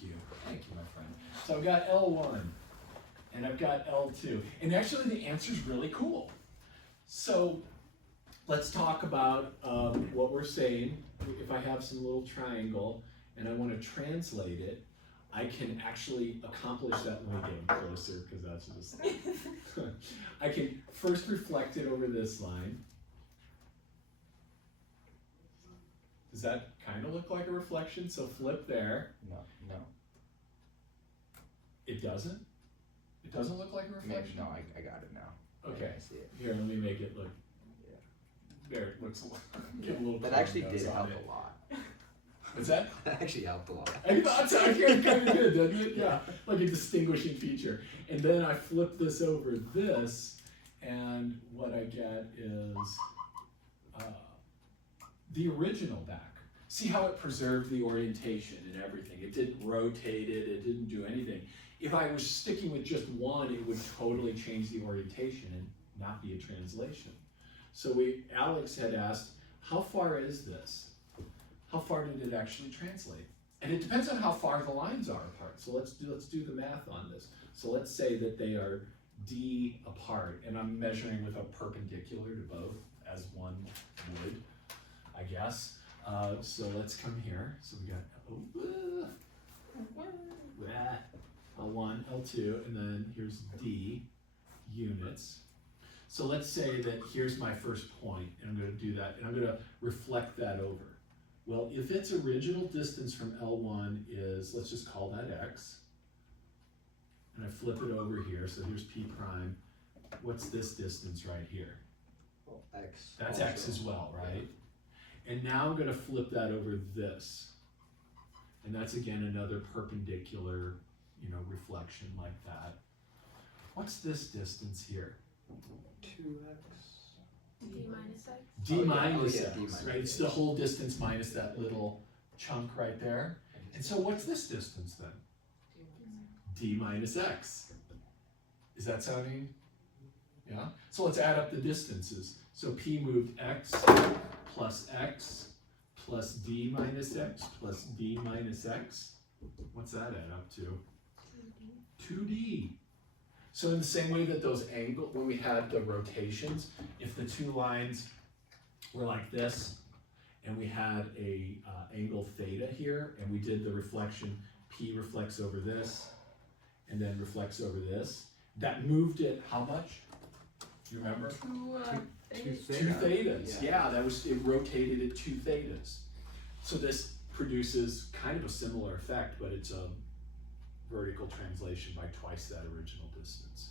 Thank you, my friend. So I've got L1, and I've got L2. And actually the answer is really cool. So let's talk about what we're saying. If I have some little triangle and I want to translate it, I can actually accomplish that. Let me get them closer, because that's just... I can first reflect it over this line. Does that kind of look like a reflection? So flip there. No. It doesn't? It doesn't look like a reflection? No, I got it now. Okay. I see it. Here, let me make it look. Yeah. There, it looks get a little. That actually did help help a lot. What's that? That actually helped a lot. I thought so. It's kind of good, doesn't it? Yeah, like a distinguishing feature. And then I flip this over this, and what I get is the original back. See how it preserved the orientation and everything. It didn't rotate it, it didn't do anything. If I was sticking with just one, it would totally change the orientation and not be a translation. So Alex had asked, how far is this? How far did it actually translate? And it depends on how far the lines are apart. So let's do the math on this. So let's say that they are D apart, and I'm measuring with a perpendicular to both, as one would, I guess. So let's come here. So we got L1, L2, and then here's D units. So let's say that here's my first point, and I'm going to do that, and I'm going to reflect that over. Well, if its original distance from L1 is, let's just call that X, and I flip it over here, so here's P prime. What's this distance right here? Well, X. That's also. X as well, right? And now I'm going to flip that over this. And that's again another perpendicular, reflection like that. What's this distance here? 2x. D minus X. D minus D X, minus right? It's the whole distance minus that little chunk right there. And so what's this distance then? D minus X. Is that sounding? Yeah? So let's add up the distances. So P moved X plus D minus X plus D minus X. What's that add up to? 2D. So in the same way that those angles, when we had the rotations, if the two lines were like this, and we had a angle theta here, and we did the reflection, P reflects over this, and then reflects over this, that moved it how much? Do you remember? Two thetas. Yeah, it rotated at 2 thetas. So this produces kind of a similar effect, but it's a vertical translation by twice that original distance.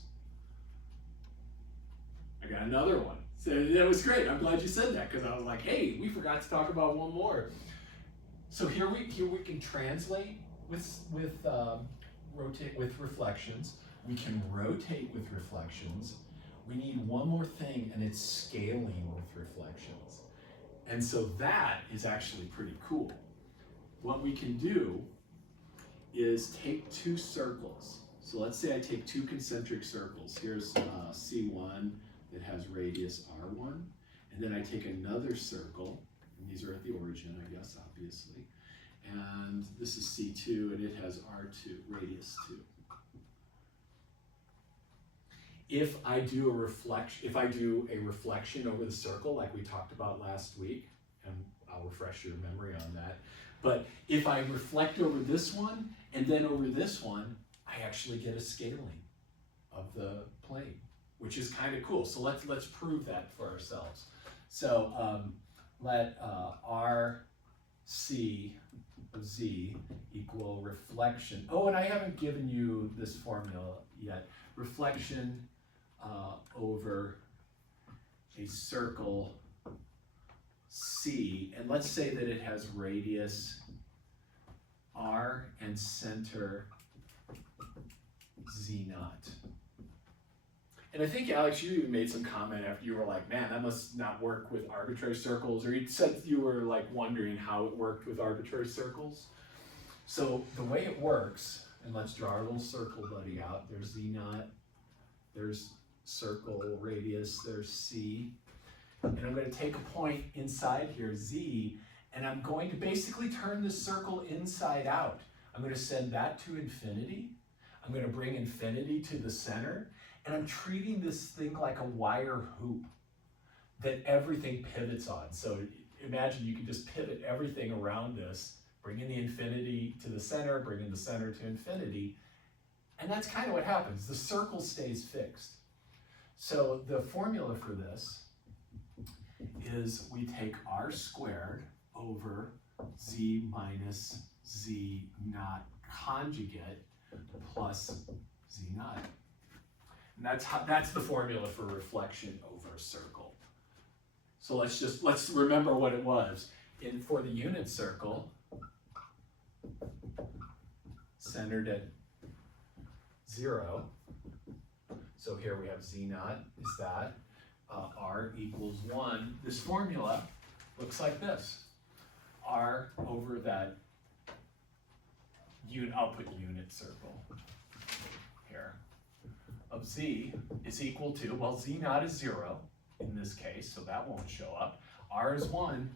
I got another one. So that was great. I'm glad you said that, because I was like, hey, we forgot to talk about one more. So here we can translate with reflections. We can rotate with reflections. We need one more thing, and it's scaling with reflections. And so that is actually pretty cool. What we can do is take 2 circles. So let's say I take 2 concentric circles. Here's C1 that has radius R1, and then I take another circle, and these are at the origin, I guess, obviously. And this is C2, and it has R2, radius 2. If I do a reflection over the circle, like we talked about last week, and I'll refresh your memory on that. But if I reflect over this one and then over this one, I actually get a scaling of the plane, which is kind of cool. So let's prove that for ourselves. So let RC of Z equal reflection. Oh, and I haven't given you this formula yet. Reflection over a circle C, and let's say that it has radius R and center Z naught. And I think, Alex, you even made some comment after you were like, man, that must not work with arbitrary circles, or you said you were like wondering how it worked with arbitrary circles. So the way it works, and let's draw our little circle buddy out. There's Z naught, there's circle radius, there's C. And I'm going to take a point inside here, Z, and I'm going to basically turn this circle inside out. I'm going to send that to infinity. I'm going to bring infinity to the center, and I'm treating this thing like a wire hoop that everything pivots on. So imagine you can just pivot everything around this, bringing the infinity to the center, bringing the center to infinity, and that's kind of what happens. The circle stays fixed. So the formula for this is we take r squared over z minus z naught conjugate plus z naught. And that's the formula for reflection over a circle. So let's remember what it was. For the unit circle, centered at 0. So here we have z naught is that. R equals 1. This formula looks like this. R over that I'll put unit circle here, of z is equal to, well, z naught is 0 in this case, so that won't show up. R is 1,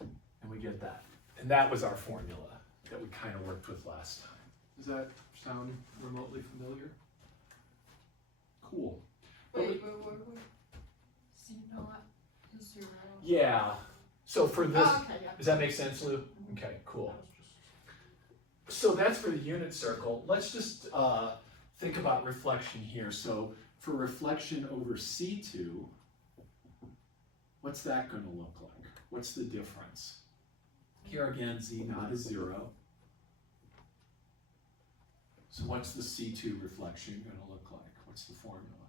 and we get that. And that was our formula that we kind of worked with last time. Does that sound remotely familiar? Cool. Wait. Z naught is 0. Yeah. So for this, Oh, okay, yeah. does that make sense, Lou? Okay, cool. So that's for the unit circle. Let's just think about reflection here. So for reflection over C2, what's that going to look like? What's the difference? Here again, Z naught is 0. So what's the C2 reflection going to look like? What's the formula?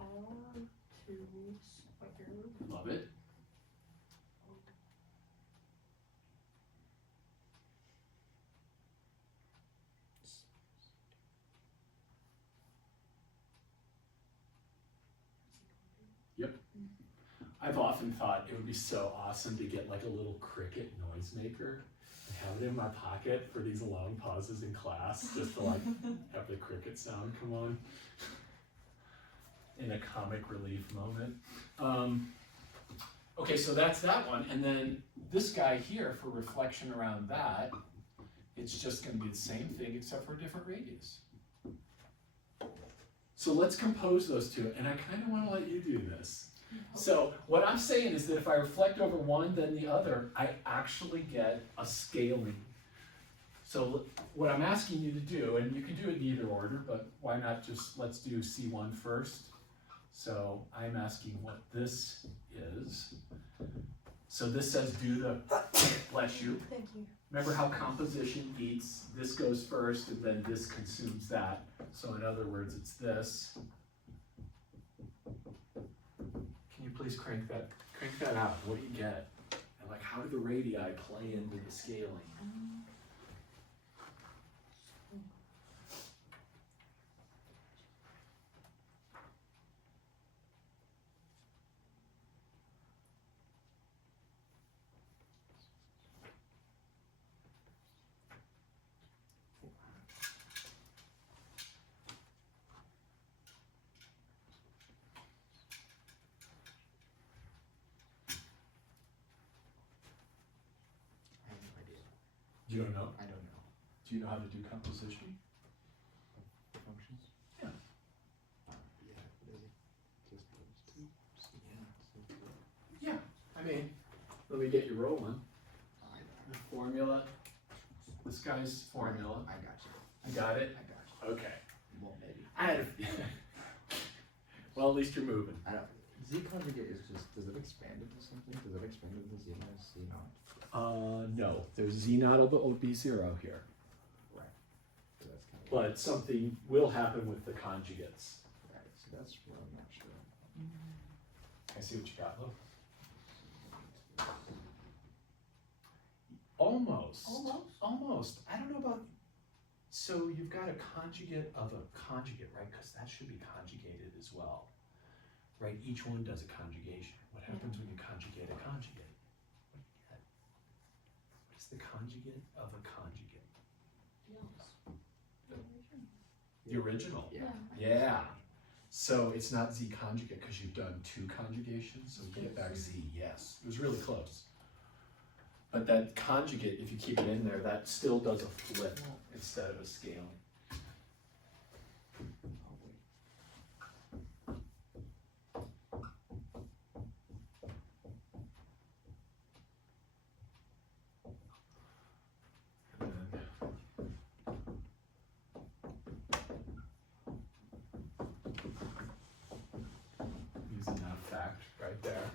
R2 squared. Love it. Yep. I've often thought it would be so awesome to get like a little cricket noisemaker and have it in my pocket for these long pauses in class, just to like have the cricket sound come on in a comic relief moment. Okay, so that's that one. And then this guy here for reflection around that, it's just going to be the same thing except for a different radius. So let's compose those two, and I kind of want to let you do this. So what I'm saying is that if I reflect over one, then the other, I actually get a scaling. So what I'm asking you to do, and you can do it in either order, but why not just, let's do C1 first. So I'm asking what this is. So this says do the, bless you. Thank you. Remember how composition eats, this goes first and then this consumes that. So in other words, it's this. Can you please crank that out? What do you get? And like, how do the radii play into the scaling? You don't know? I don't know. Do you know how to do composition? Functions? Yeah. Yeah, what is it? Just those two? Yeah. I mean, let me get you rolling. I The formula. This guy's formula. got you. I got it? I got you. Okay. Well, maybe. I had a, well, at least you're moving. I don't. Z conjugate is just, does it expand into something? Does it expand into Z minus Z naught? No. There's Z naught will be 0 here. Right. So that's kind of. But something will happen with the conjugates. Right, so that's what I'm not sure. I see what you got, Lou. Almost. Almost. I don't know about, so you've got a conjugate of a conjugate, right? Because that should be conjugated as well, right? Each one does a conjugation. What happens when you conjugate a conjugate? What do you get? What is the conjugate of a conjugate? The original. Yeah. Yeah. So it's not Z conjugate because you've done 2 conjugations, so we get back Z, yes. It was really close. But that conjugate, if you keep it in there, that still does a flip instead of a scaling. And then using that fact right there.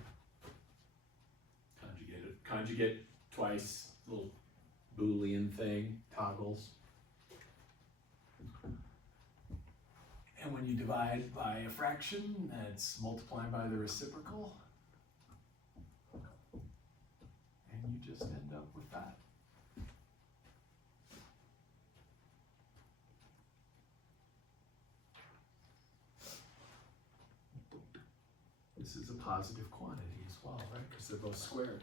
Conjugate twice, little Boolean thing, toggles. And when you divide by a fraction, that's multiplying by the reciprocal. And you just end up with that. This is a positive quantity as well, right? Because they're both squared.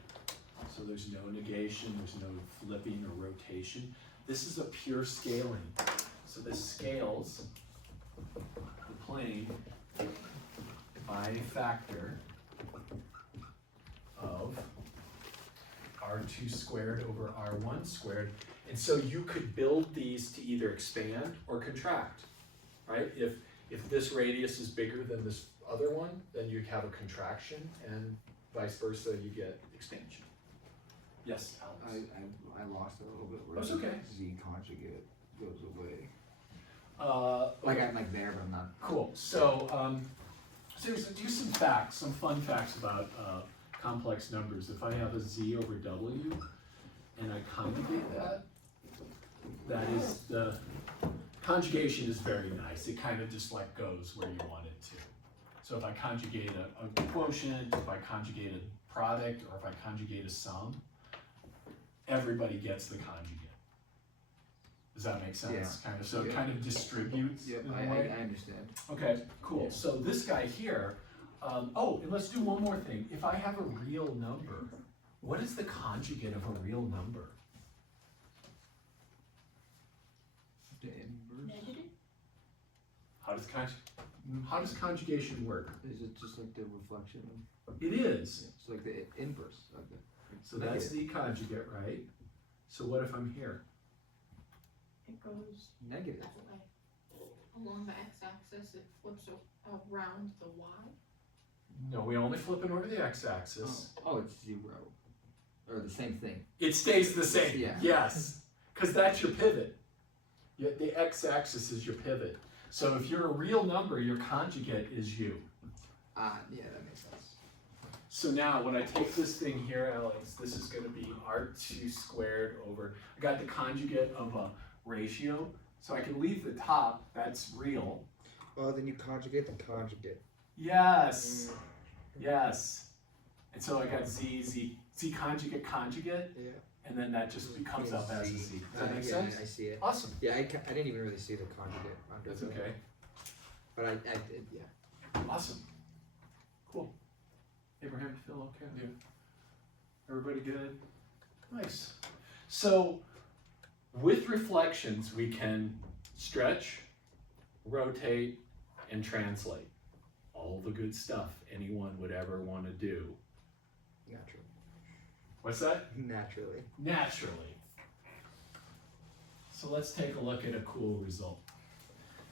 So there's no negation, there's no flipping or rotation. This is a pure scaling. So this scales the plane by a factor of r2 squared over r1 squared. And so you could build these to either expand or contract, right? If this radius is bigger than this other one, then you have a contraction, and vice versa, you get expansion. Yes, Alex? I lost it a little bit where That's okay. Z conjugate goes away. Okay. I'm like there, but I'm not. Cool. So, so do some facts, some fun facts about complex numbers. If I have a Z over W and I conjugate that, that is the conjugation is very nice. It kind of just like goes where you want it to. So if I conjugate a quotient, if I conjugate a product, or if I conjugate a sum, everybody gets the conjugate. Does that make sense? Yeah. Kind of. So it Yeah. kind of distributes Yep, in a I way. understand. Okay, cool. Yeah. So this guy here, oh, and let's do one more thing. If I have a real number, what is the conjugate of a real number? The inverse. Negative? How does conjugation work? Is it just like the reflection of? It is. It's like the inverse of the. So that's the conjugate, right? So what if I'm here? It goes Negative. that way. Along the x-axis, it flips around the y. No, we only flip it over the x-axis. Oh, it's 0. Or the same thing. It stays the same. Yeah. Yes, because that's your pivot. The x-axis is your pivot. So if you're a real number, your conjugate is you. Yeah, that makes sense. So now when I take this thing here, Alex, this is going to be r2 squared over, I got the conjugate of a ratio, so I can leave the top, that's real. Well, then you conjugate the conjugate. Yes, yes. And so I got z conjugate conjugate, Yeah. and then that just comes up as a z. Does that make Yeah, sense? I see it. Awesome. Yeah, I didn't even really see the conjugate under That's the. okay. But I did, yeah. Awesome. Cool. Abraham, Phil, okay? Yeah. Everybody good? Nice. So with reflections, we can stretch, rotate, and translate. All the good stuff anyone would ever want to do. Naturally. What's that? Naturally. Naturally. So let's take a look at a cool result.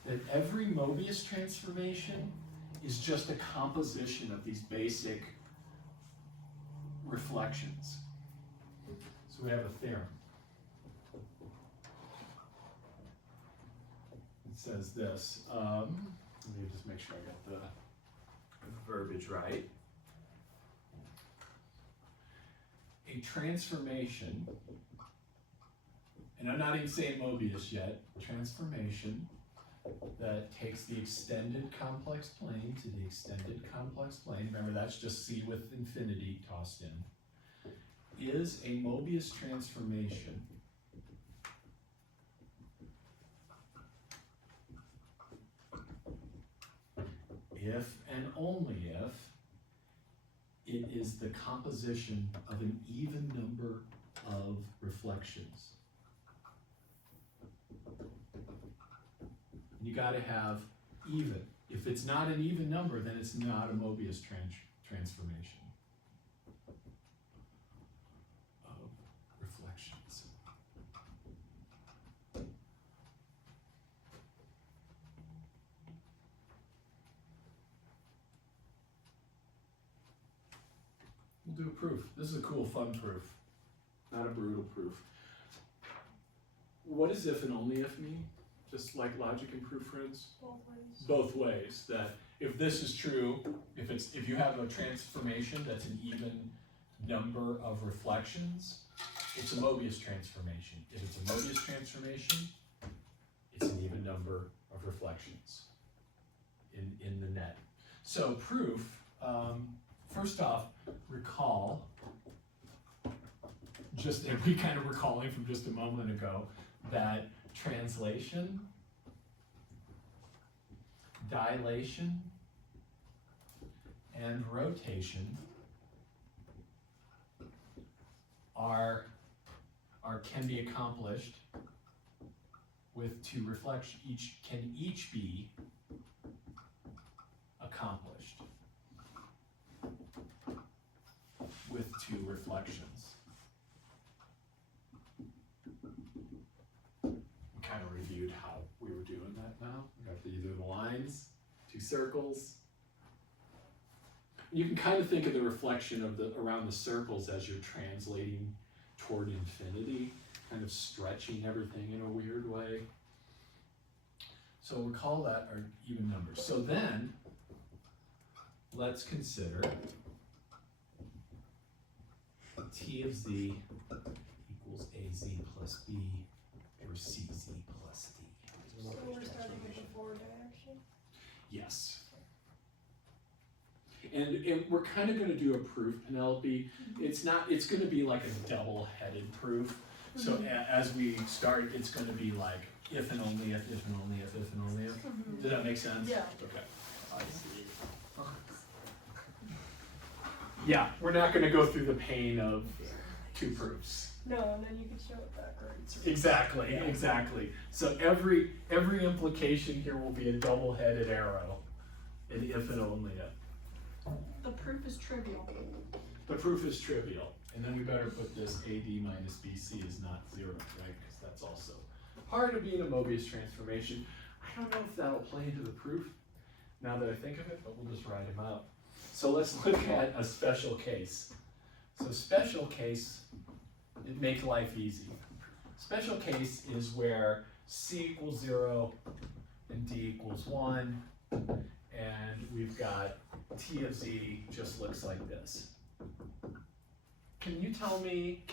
That every Mobius transformation is just a composition of these basic reflections. So we have a theorem. It says this. Let me just make sure I got the verbiage right. A transformation, and I'm not even saying Mobius yet, transformation that takes the extended complex plane to the extended complex plane, remember that's just C with infinity tossed in, is a Mobius transformation if and only if it is the composition of an even number of reflections. You gotta have even. If it's not an even number, then it's not a Mobius transformation. we'll do a proof. This is a cool, fun proof, not a brutal proof. What does if and only if mean? Just like logic and proof, friends? Both ways. Both ways. That if this is true, if you have a transformation that's an even number of reflections, it's a Mobius transformation. If it's a Mobius transformation, it's an even number of reflections in the net. So proof, first off, recall, just and we kind of recalling from just a moment ago, that translation, dilation, and rotation can be accomplished with two reflections. Each be accomplished with two reflections. We kind of reviewed how we were doing that now. We got either the lines, two circles. You can kind of think of the reflection of around the circles as you're translating toward infinity, kind of stretching everything in a weird way. So we'll call that our even numbers. So then, let's consider T of Z equals AZ plus B or CZ plus D. So we're starting with the forward direction? Yes. And we're kind of going to do a proof, Penelope. It's going to be like a double-headed proof. So as we start, it's going to be like if and only if and only if and only if. Does that make sense? Yeah. Okay. I see. Yeah, we're not going to go through the pain of two proofs. No, and then you can show it backwards. Exactly, exactly. So every implication here will be a double-headed arrow, an if and only if. The proof is trivial. The proof is trivial, and then we better put this AD minus BC is not 0, right? Because that's also part of being a Mobius transformation. I don't know if that'll play into the proof now that I think of it, but we'll just write them out. So let's look at a special case. So special case, it makes life easy. Special case is where C equals 0 and D equals 1, and we've got T of Z just looks like this. Can you tell me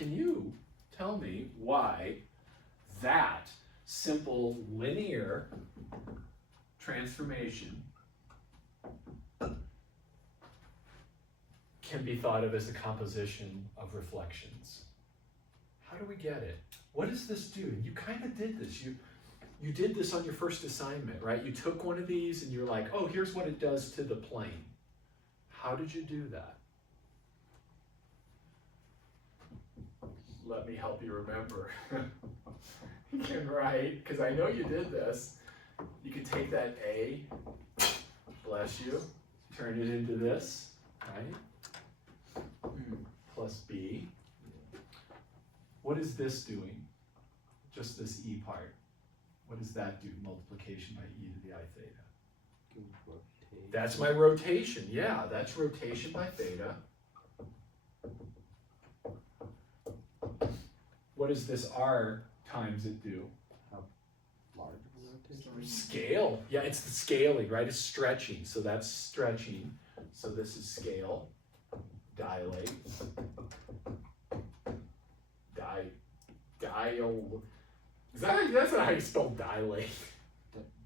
why that simple linear transformation can be thought of as a composition of reflections? How do we get it? What does this do? You kind of did this. You did this on your first assignment, right? You took one of these and you're like, oh, here's what it does to the plane. How did you do that? Let me help you remember. You can write, because I know you did this. You could take that A, bless you, turn it into this, right? Plus B. What is this doing? Just this E part. What does that do? Multiplication by E to the I theta. That's my rotation. Yeah, that's rotation by theta. What does this R times it do? How large of a rotation? Scale. Yeah, it's the scaling, right? It's stretching. So that's stretching. So this is scale. Dilate. That's not how you spell dilate.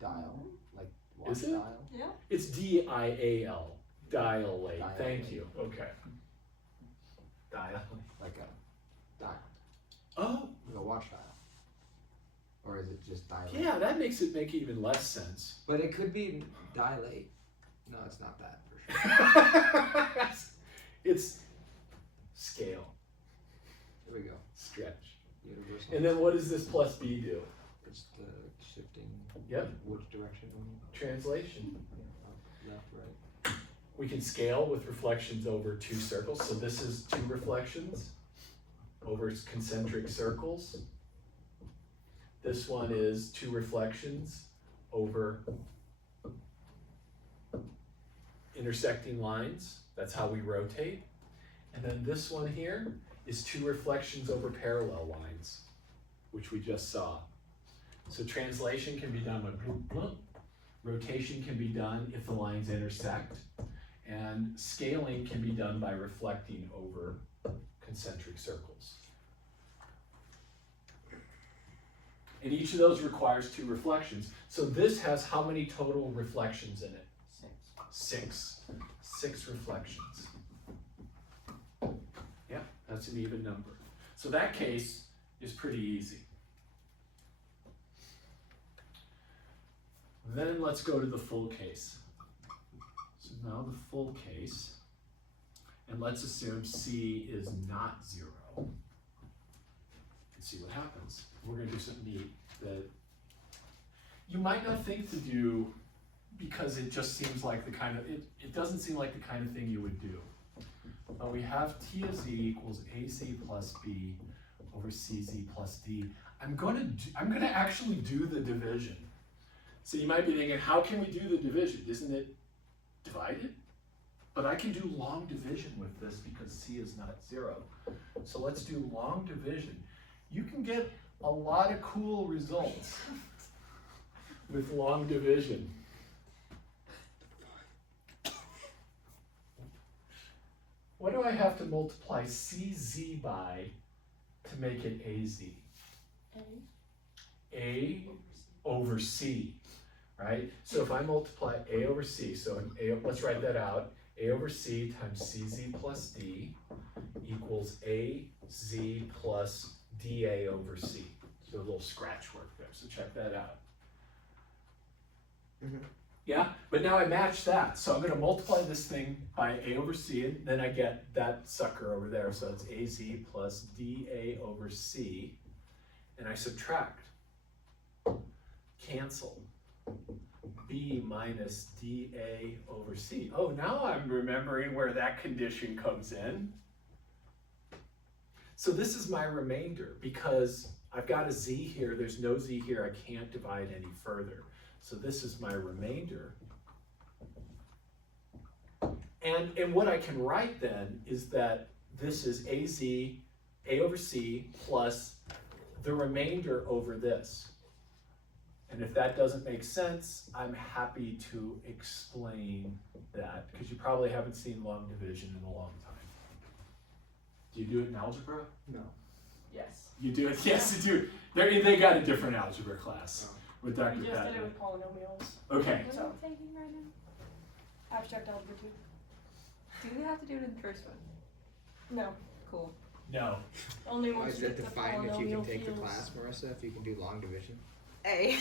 Dial, like watch Is it? dial. Yeah. It's D-I-A-L. Dilate. Dilate. Thank you. Okay. Dilate. Like a dial, Oh, like a watch dial. Or is it just dilate? yeah, that makes it make even less sense. But it could be dilate. No, it's not that for sure. It's scale. There we go. Stretch. Universal. And then what does this plus B do? It's the shifting. Yep. Which direction? Translation. Left, right. We can scale with reflections over two circles. So this is two reflections over concentric circles. This one is two reflections over intersecting lines. That's how we rotate. And then this one here is two reflections over parallel lines, which we just saw. So translation can be done with bloop, bloop. Rotation can be done if the lines intersect. And scaling can be done by reflecting over concentric circles. And each of those requires two reflections. So this has how many total reflections in it? Six reflections. Yeah, that's an even number. So that case is pretty easy. Then let's go to the full case. So now the full case, and let's assume C is not 0. And see what happens. We're going to do something neat that you might not think to do because it just seems like the kind of, it doesn't seem like the kind of thing you would do. But we have T of Z equals AC plus B over CZ plus D. I'm gonna actually do the division. So you might be thinking, how can we do the division? Isn't it divided? But I can do long division with this because C is not 0. So let's do long division. You can get a lot of cool results with long division. What do I have to multiply CZ by to make it AZ? A over C, right? So if I multiply A over C, so let's write that out. A over C times CZ plus D equals AZ plus DA over C. So a little scratch work there, so check that out. Mm-hmm. Yeah, but now I match that. So I'm gonna multiply this thing by A over C, and then I get that sucker over there. So it's AZ plus DA over C, and I subtract. Cancel. B minus DA over C. Oh, now I'm remembering where that condition comes in. So this is my remainder because I've got a Z here, there's no Z here, I can't divide any further. So this is my remainder. And what I can write then is that this is AZ, A over C, plus the remainder over this. And if that doesn't make sense, I'm happy to explain that, because you probably haven't seen long division in a long time. Do you do it in algebra? No. Yes. You do it? Yes, you do. They got a different algebra class with Dr. We just did Patton. it with polynomials. Okay. What are you taking right now? Abstract algebra 2. Do we have to do it in the first one? No. Cool. No. Only Why once is you that get the defined if you can polynomial take the fields. class, Marissa, if you can do long division? A.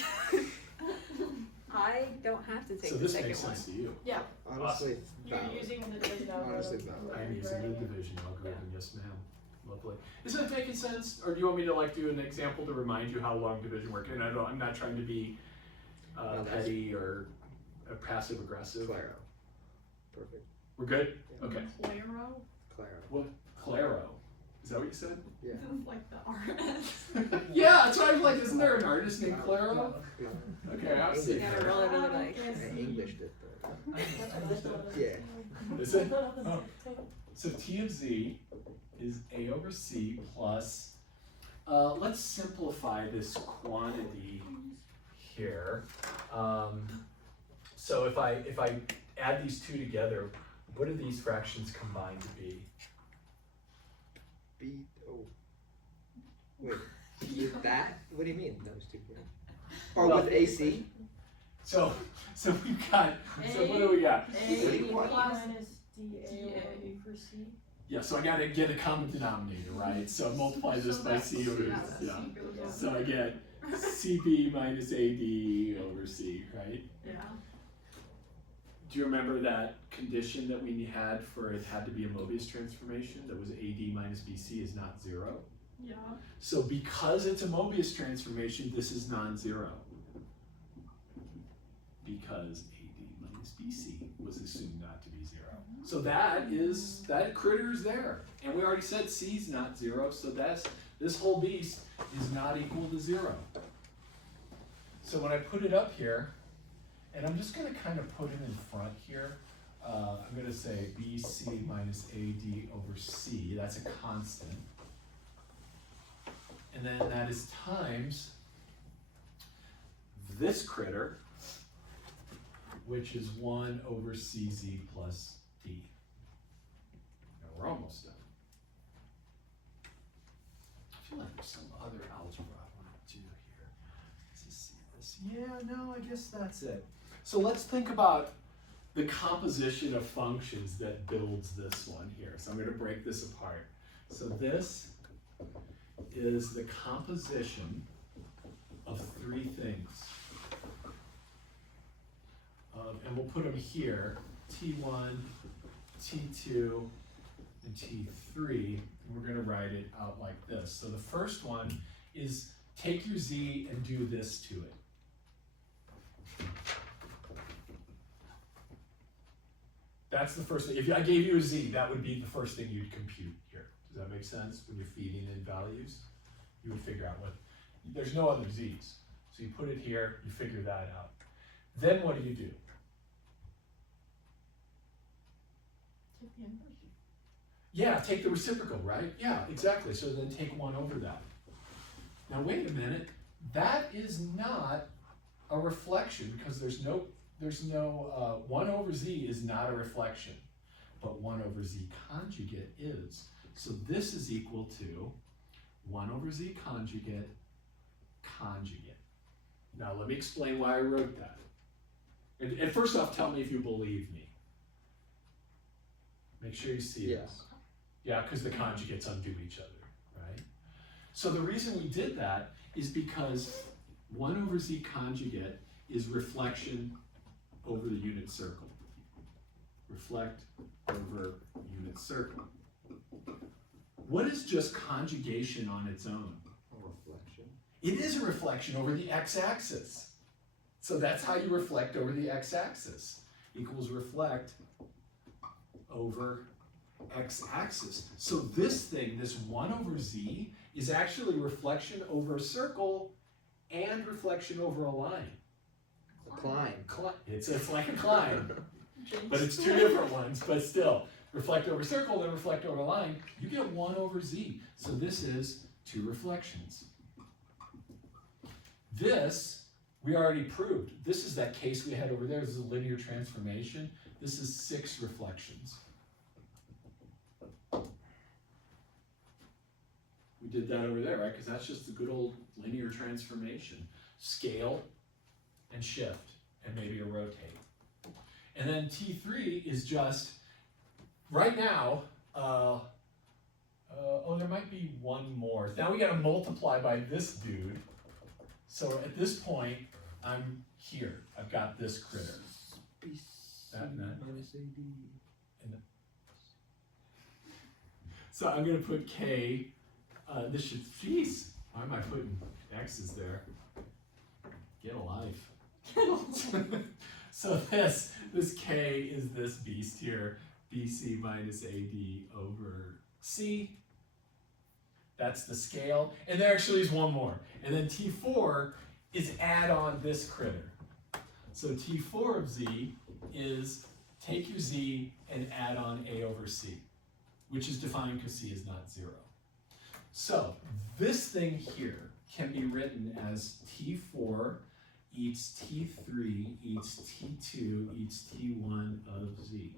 I don't have to take So the this second makes one. sense to you. Yeah. Honestly, it's You're valid. using the division Honestly, algorithm. valid. I'm using the division algorithm, yes ma'am. Lovely. Is that making sense? Or do you want me to like do an example to remind you how long division works? And I'm not trying to be No, that's- petty or passive aggressive. Claro. Perfect. We're good? Okay. Claro? Claro. What? Claro. Is that what you said? Yeah. Like the RS. Yeah, that's why I'm like, isn't there an artist named Claro? Claro. Okay, I'll see. You gotta roll it really like. I Englished it though. That's what I thought. Yeah. Is it? Oh. So T of Z is A over C plus, let's simplify this quantity here. So if I add these two together, what do these fractions combine to be? B. Oh. Wait. With that? What do you mean? Those two. Or Well- with AC? So we've got, so what do we got? A What? plus minus DA for C. Yeah, so I gotta get a common denominator, right? So multiply this by C over, yeah. So I get CB minus AD over C, right? Yeah. Do you remember that condition that we had for it had to be a Mobius transformation that was AD minus BC is not 0? Yeah. So because it's a Mobius transformation, this is non-zero. Because AD minus BC was assumed not to be 0. So that critter is there. And we already said C is not 0, so this whole beast is not equal to 0. So when I put it up here, and I'm just gonna kind of put it in front here, I'm gonna say BC minus AD over C, that's a constant. And then that is times this critter, which is 1 over CZ plus D. Now we're almost done. I feel like there's some other algebra I want to do here. Let's just see this. Yeah, no, I guess that's it. So let's think about the composition of functions that builds this one here. So I'm going to break this apart. So this is the composition of three things. And we'll put them here, T1, T2, and T3. And we're going to write it out like this. So the first one is take your Z and do this to it. That's the first thing. If I gave you a Z, that would be the first thing you'd compute here. Does that make sense? When you're feeding in values, you would figure out what, there's no other Z's. So you put it here, you figure that out. Then what do you do? Take the inverse. Yeah, take the reciprocal, right? Yeah, exactly. So then take 1 over that. Now wait a minute. That is not a reflection because there's no 1 over Z is not a reflection, but 1 over Z conjugate is. So this is equal to 1 over Z conjugate conjugate. Now let me explain why I wrote that. And first off, tell me if you believe me. Make sure you see it. Yes. Yeah, because the conjugates undo each other, right? So the reason we did that is because 1 over Z conjugate is reflection over the unit circle. Reflect over unit circle. What is just conjugation on its own? A reflection. It is a reflection over the x-axis. So that's how you reflect over the x-axis. Equals reflect over x-axis. So this thing, this 1 over Z, is actually reflection over a circle and reflection over a line. A climb. It's like a climb, but it's two different ones, but still. Reflect over circle, then reflect over line, you get 1 over Z. So this is 2 reflections. This, we already proved. This is that case we had over there. This is a linear transformation. This is 6 reflections. We did that over there, right? Because that's just the good old linear transformation. Scale and shift, and maybe a rotate. And then T3 is just, right now, oh, there might be one more. Now we gotta multiply by this dude. So at this point, I'm here. I've got this critter. That and that. Minus AD. So I'm gonna put K, this should, jeez, why am I putting X's there? Get a life. So this K is this beast here, BC minus AD over C. That's the scale. And there actually is one more. And then T4 is add on this critter. So T4 of Z is take your Z and add on A over C, which is defined because C is not 0. So this thing here can be written as T4 eats T3 eats T2 eats T1 of Z.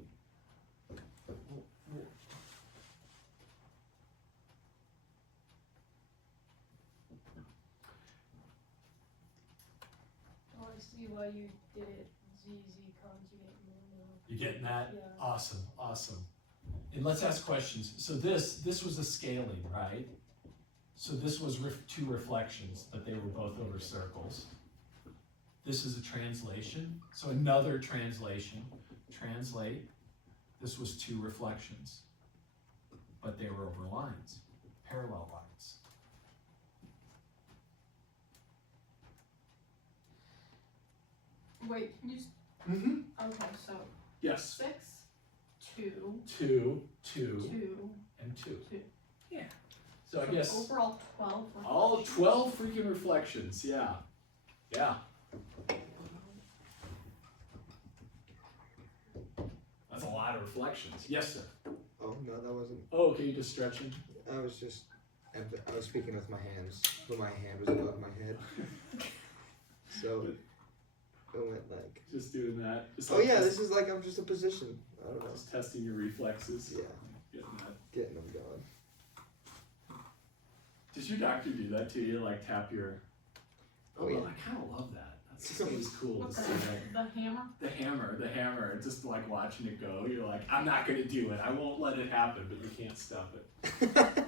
Oh, I see why you did it ZZ conjugate. You getting that? Yeah. Awesome, awesome. And let's ask questions. So this was a scaling, right? So this was 2 reflections, but they were both over circles. This is a translation. So another translation. Translate. This was 2 reflections, but they were over lines, parallel lines. Wait, can you just, Mm-hmm. okay, so Yes. 6, 2, 2, 2, 2, and 2. 2. Yeah. So I guess Overall 12. all 12 freaking reflections. Yeah. Yeah. That's a lot of reflections. Yes, sir. Oh, no, that wasn't. Oh, okay, you just stretching. I was just. I was speaking with my hands, but my hand was above my head. So it went like. Just doing that. Just Oh like yeah, this is like I'm just a position. I don't know. just testing your reflexes. Yeah, Getting that. getting them going. Does your doctor do that to you? Like tap your. Oh, yeah. I kind of love that. That's always cool to What's see that? that. The hammer? The hammer. Just like watching it go. You're like, I'm not gonna do it. I won't let it happen, but you can't stop it.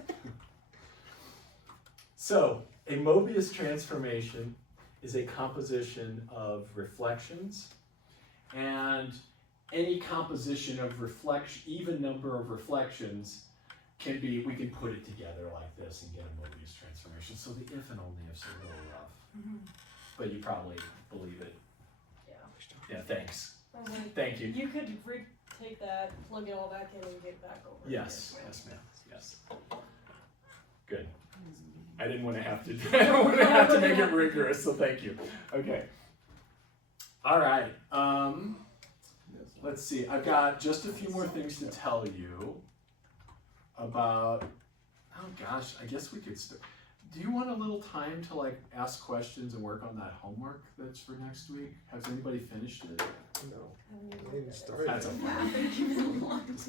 So, a Mobius transformation is a composition of reflections, and any composition of even number of reflections can be, we can put it together like this and get a Mobius transformation. So the if and only if's a little rough, but you probably believe it. Yeah. Yeah, thanks. I was like, Thank you. you could take that, plug it all back in, and get it back over. Yes, yes, ma'am. Yes. Good. I didn't want to have to. I don't want to have to make it rigorous, so thank you. Okay. All right. Let's see. I've got just a few more things to tell you about. Oh gosh, I guess we could start. Do you want a little time to like ask questions and work on that homework that's for next week? Has anybody finished it? No, I haven't even started. That's it.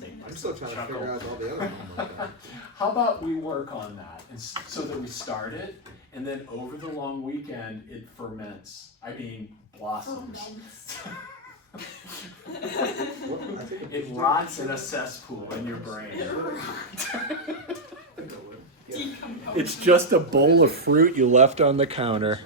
okay. I'm still trying to figure out all the other homework. How about we work on that, and so that we start it, and then over the long weekend it ferments. I mean blossoms. It rots in a cesspool in your brain. It's just a bowl of fruit you left on the counter.